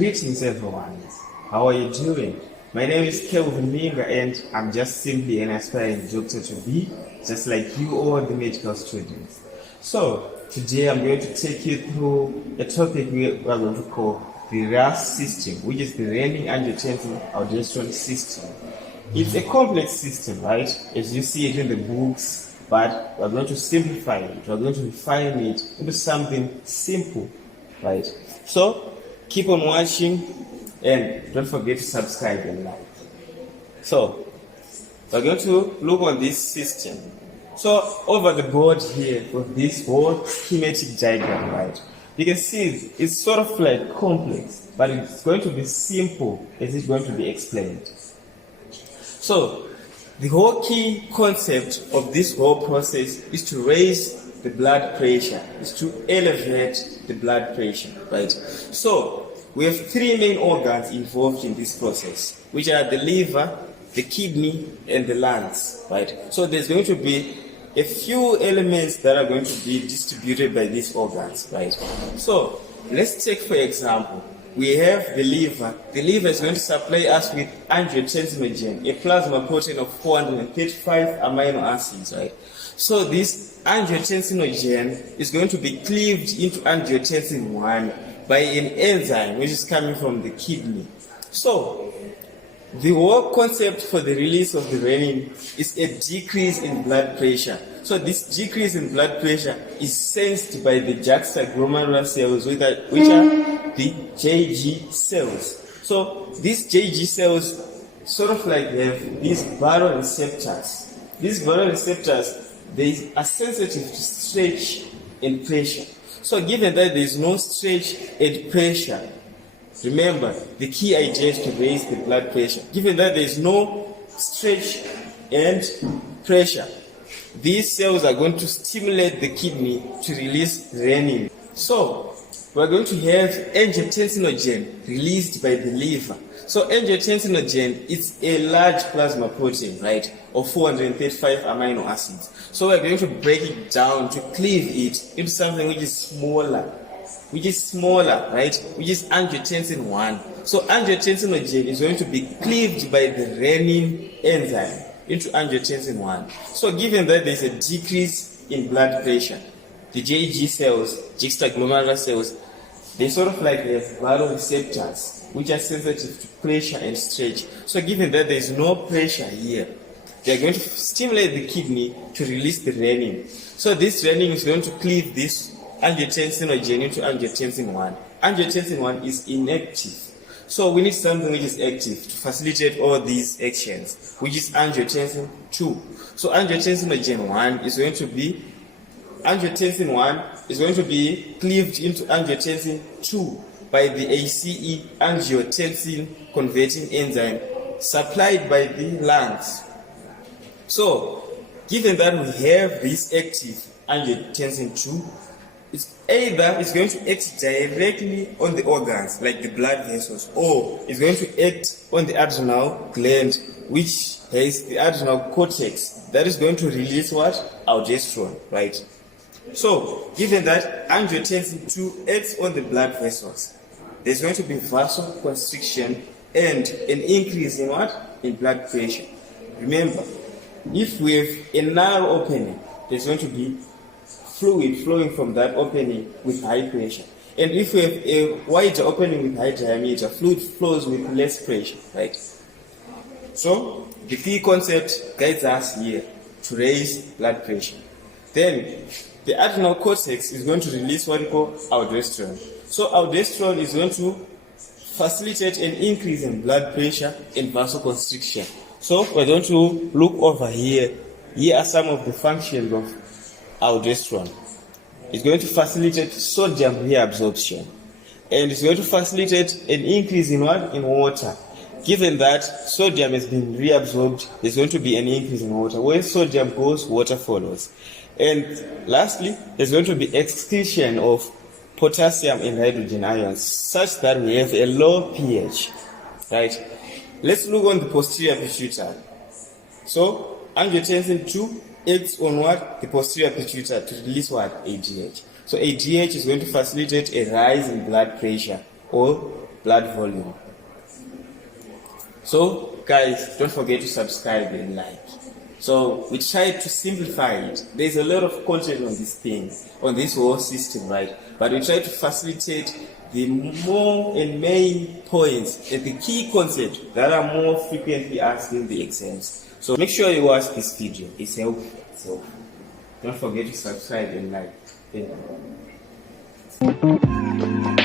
Greetings everyone, how are you doing? My name is Kelvin Minga and I'm just simply an aspiring doctor to be, just like you all the medical students. So, today I'm going to take you through a topic we are going to call the RAAS system, which is the Renin angiotensin aldosterone system. It's a complex system, right? As you see it in the books, but we're going to simplify it, we're going to refine it into something simple, right? So, keep on watching and don't forget to subscribe and like. So, we're going to look on this system. So, over the board here with this whole schematic diagram, right? You can see it's sort of like complex, but it's going to be simple as it's going to be explained. So, the whole key concept of this whole process is to raise the blood pressure, is to elevate the blood pressure, right? So, we have three main organs involved in this process, which are the liver, the kidney, and the lungs, right? So, there's going to be a few elements that are going to be distributed by these organs, right? So, let's take for example, we have the liver. The liver is going to supply us with angiotensin, a plasma protein of 435 amino acids, right? So this angiotensin is going to be cleaved into angiotensin 1 by an enzyme which is coming from the kidney. So the whole concept for the release of the renin is a decrease in blood pressure. So this decrease in blood pressure is sensed by the juxtaglomerular cells, which are the JG cells. So these JG cells sort of like have these baroreceptors. These baroreceptors, they are sensitive to stretch and pressure. So given that there is no stretch and pressure, remember, the key idea is to raise the blood pressure. Given that there is no stretch and pressure, these cells are going to stimulate the kidney to release renin. So, we're going to have angiotensin released by the liver. So, angiotensin is a large plasma protein, right, of 435 amino acids. So, we're going to break it down to cleave it into something which is smaller, right, which is angiotensin 1. So angiotensin is going to be cleaved by the renin enzyme into angiotensin 1. So given that there is a decrease in blood pressure, the JG cells, juxtaglomerular cells, they sort of like have baroreceptors which are sensitive to pressure and stretch. So given that there is no pressure here, they are going to stimulate the kidney to release the renin. So this renin is going to cleave this angiotensin into angiotensin 1. Angiotensin 1 is inactive. So we need something which is active to facilitate all these actions, which is angiotensin 2. So angiotensin 1 is going to be cleaved into angiotensin 2 by the ACE, angiotensin converting enzyme, supplied by the lungs. So given that we have this active angiotensin 2, it's going to act directly on the organs, like the blood vessels, or it's going to act on the adrenal gland, which has the adrenal cortex, that is going to release what? Aldosterone, right? So, given that angiotensin 2 acts on the blood vessels, there's going to be vasoconstriction and an increase in what? In blood pressure. Remember, if we have a narrow opening, there's going to be fluid flowing from that opening with high pressure. And if we have a wider opening with high diameter, fluid flows with less pressure, right? So, the key concept guides us here to raise blood pressure. Then, the adrenal cortex is going to release what we call aldosterone. So, aldosterone is going to facilitate an increase in blood pressure and vasoconstriction. So, we're going to look over here. Here are some of the functions of aldosterone. It's going to facilitate sodium reabsorption, and it's going to facilitate an increase in what? In water. Given that sodium has been reabsorbed, there's going to be an increase in water. Where sodium goes, water follows. And lastly, there's going to be excretion of potassium and hydrogen ions, such that we have a low pH, right? Let's look on the posterior pituitary. So, angiotensin 2 acts on what? The posterior pituitary to release what? ADH. So ADH is going to facilitate a rise in blood pressure or blood volume. So guys, don't forget to subscribe and like. So we tried to simplify it. There's a lot of content on this thing, on this whole system, right? But we try to facilitate the more and main points and the key concepts that are more frequently asked in the exams. So make sure you watch this video. It's helpful. So don't forget to subscribe and like. Thank you.